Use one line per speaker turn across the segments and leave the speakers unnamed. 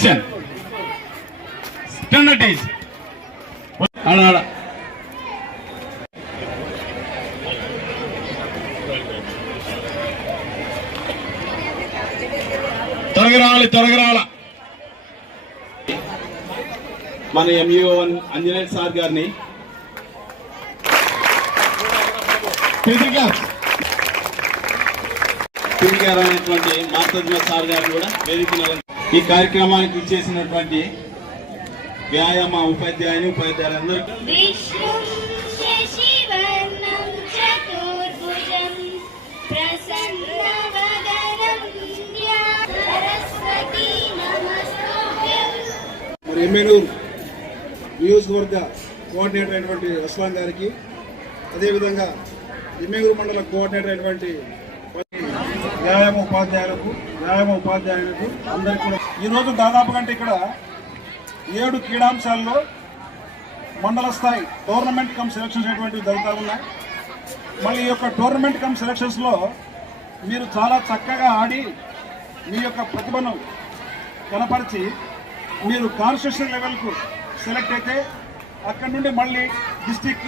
Attention standard is ఆడ ఆడ త్వరగా మన ఎంఈఓ అంజనేయ సార్ గారిని. తిరిగి క్లాస్ తిరిగి అనేటువంటి మాస్టర్ సార్ గారిని కూడా వేదిక ఈ కార్యక్రమానికి ఇచ్చేసినటువంటి వ్యాయామ ఉపాధ్యాయుని
నమస్తుభ్యం.
మరి ఎమ్మెల్యూరు నియోజకవర్గ కోఆర్డినేటర్ అయినటువంటి అస్లాం గారికి అదేవిధంగా ఎమ్మెల్యూరు మండల కోఆర్డినేటర్ అయినటువంటి వ్యాయామ ఉపాధ్యాయులకు వ్యాయామ ఉపాధ్యాయులకు అందరికీ కూడా ఈరోజు దాదాపు కంటే ఇక్కడ ఏడు క్రీడాంశాల్లో మండల స్థాయి టోర్నమెంట్ కమ్ సెలక్షన్స్ అనేటువంటివి జరుగుతూ ఉన్నాయి. మళ్ళీ ఈ యొక్క టోర్నమెంట్ కమ్ సెలక్షన్స్లో మీరు చాలా చక్కగా ఆడి మీ యొక్క ప్రతిభను కనపరిచి మీరు కాన్స్టిట్యూషన్ లెవెల్కు సెలెక్ట్ అయితే అక్కడ నుండి మళ్ళీ డిస్టిక్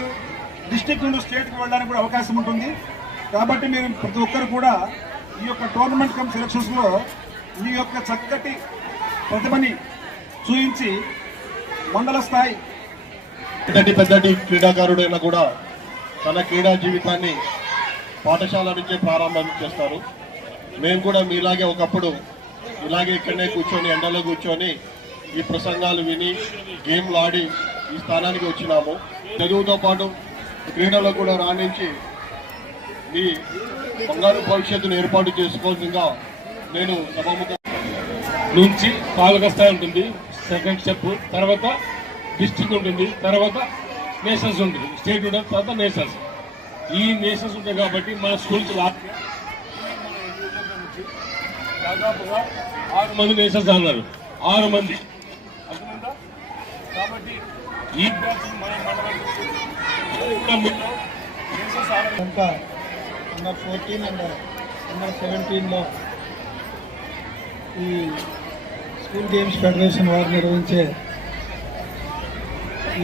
డిస్టిక్ నుండి స్టేట్కి వెళ్ళడానికి కూడా అవకాశం ఉంటుంది. కాబట్టి మీరు ప్రతి ఒక్కరు కూడా ఈ యొక్క టోర్నమెంట్ కమ్ సెలక్షన్స్లో మీ యొక్క చక్కటి ప్రతిభని చూపించి మండల స్థాయి
పెద్దటి పెద్దటి క్రీడాకారుడైనా కూడా తన క్రీడా జీవితాన్ని పాఠశాల నుంచే ప్రారంభం చేస్తారు. మేము కూడా మీలాగే ఒకప్పుడు ఇలాగే ఇక్కడనే కూర్చొని ఎండలో కూర్చొని ఈ ప్రసంగాలు విని గేమ్లు ఆడి ఈ స్థానానికి వచ్చినాము. చదువుతో పాటు క్రీడలో కూడా రాణించి మీ బంగారు భవిష్యత్తును ఏర్పాటు చేసుకోవాల్సిందిగా నేను సభాముఖ
నుంచి తాలూకా స్థాయి ఉంటుంది. సెకండ్ స్టెప్ తర్వాత డిస్టిక్ ఉంటుంది. తర్వాత నేషనల్స్ ఉంటుంది. స్టేట్ ఉంటుంది తర్వాత నేషనల్స్ ఈ నేషనల్స్ ఉంటాయి కాబట్టి మన స్కూల్కి దాదాపుగా ఆరు మంది నేషనల్స్ అన్నారు. ఆరు మంది. కాబట్టి ఈ
అండర్ ఫోర్టీన్ అండ్ అండర్ సెవెంటీన్లో ఈ స్కూల్ గేమ్స్ ఫెడరేషన్ వారు నిర్వహించే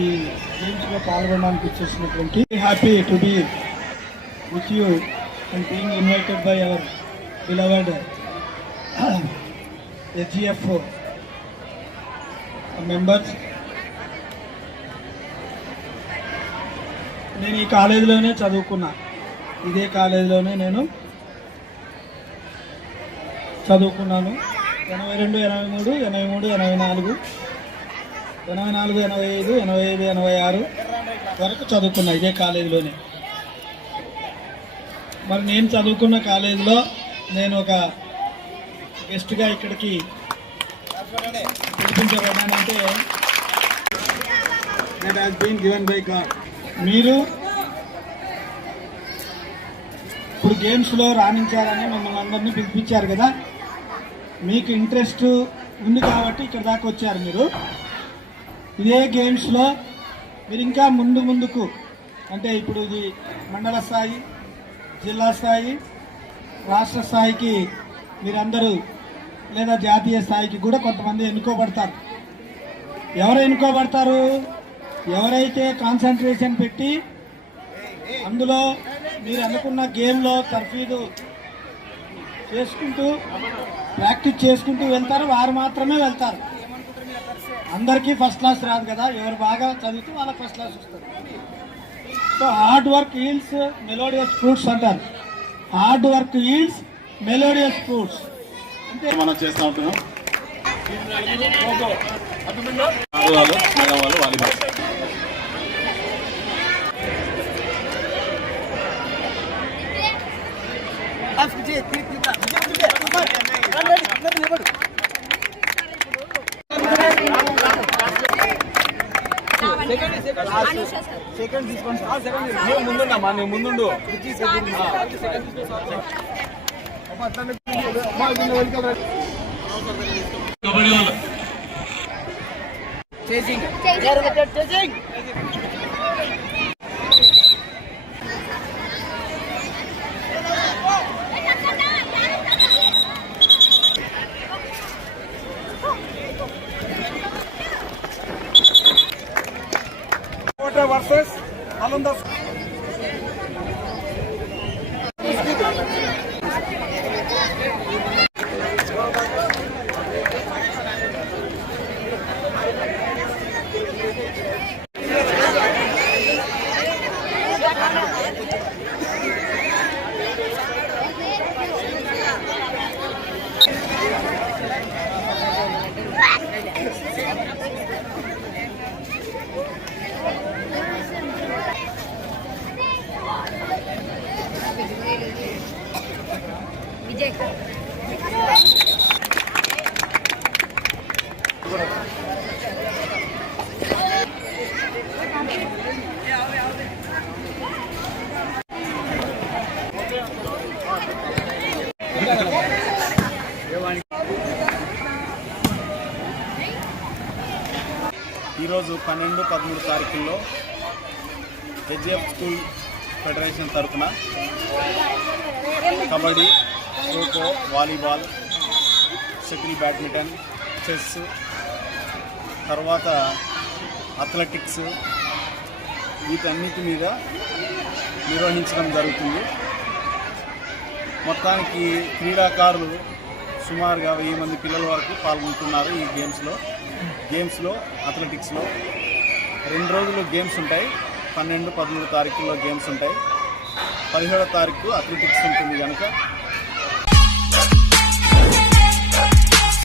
ఈ గేమ్స్లో పాల్గొనడానికి వచ్చేసినటువంటి happy to be with you and being invited by our beloved HGF members. నేను ఈ కాలేజీలోనే చదువుకున్నా. ఇదే కాలేజీలోనే నేను చదువుకున్నాను. ఎనభై రెండు ఎనభై మూడు ఎనభై మూడు ఎనభై నాలుగు ఎనభై నాలుగు ఎనభై ఐదు ఎనభై ఐదు ఎనభై ఆరు వరకు చదువుకున్నా ఇదే కాలేజీలోనే. మరి నేను చదువుకున్న కాలేజీలో నేను ఒక గెస్ట్గా ఇక్కడికి పిలిపించబడ్డానంటే that has been given by God మీరు ఇప్పుడు గేమ్స్లో రాణించారని మిమ్మల్ని అందరినీ పిలిపించారు కదా? మీకు ఇంట్రెస్ట్ ఉంది కాబట్టి ఇక్కడ దాకా వచ్చారు మీరు. ఇదే గేమ్స్లో మీరు ఇంకా ముందు ముందుకు అంటే ఇప్పుడు ఇది మండల స్థాయి జిల్లా స్థాయి రాష్ట్ర స్థాయికి మీరందరూ లేదా జాతీయ స్థాయికి కూడా కొంతమంది ఎన్నుకోబడతారు. ఎవరు ఎన్నుకోబడతారు? ఎవరైతే కాన్సన్ట్రేషన్ పెట్టి అందులో మీరు అనుకున్న గేమ్లో తర్ఫీదు చేసుకుంటూ ప్రాక్టీస్ చేసుకుంటూ వెళ్తారు. వారు మాత్రమే వెళ్తారు. అందరికీ ఫస్ట్ క్లాస్ రాదు కదా. ఎవరు బాగా చదివితే వాళ్ళకి ఫస్ట్ క్లాస్ వస్తుంది. So hard work yields melodious fruits అంటారు. Hard work yields melodious fruits అంటే
మనం చేస్తూ ఉంటున్నాం. ఆడవాళ్ళు మగవాళ్ళు వాలీబాల్ సెకండ్ తీసుకోండి సార్ సెకండ్ నేను ముందున్నామా నేను ముందుండు చేసింగ్ చేసింగ్ ভার্সেস আলমদাস
ఈరోజు పన్నెండు పదమూడు తారీఖుల్లో హెచ్ఎఫ్ స్కూల్ ఫెడరేషన్ తరఫున kabaddi kho kho volleyball shuttle badminton chess తర్వాత అథ్లెటిక్స్ వీటన్నిటి మీద నిర్వహించడం జరుగుతుంది. మొత్తానికి క్రీడాకారులు సుమారుగా వెయ్యి మంది పిల్లల వరకు పాల్గొంటున్నారు ఈ గేమ్స్లో. గేమ్స్లో అథ్లెటిక్స్లో రెండు రోజులు గేమ్స్ ఉంటాయి. పన్నెండు పదమూడు తారీఖుల్లో గేమ్స్ ఉంటాయి. పదిహేడో తారీఖు అథ్లెటిక్స్ ఉంటుంది కనుక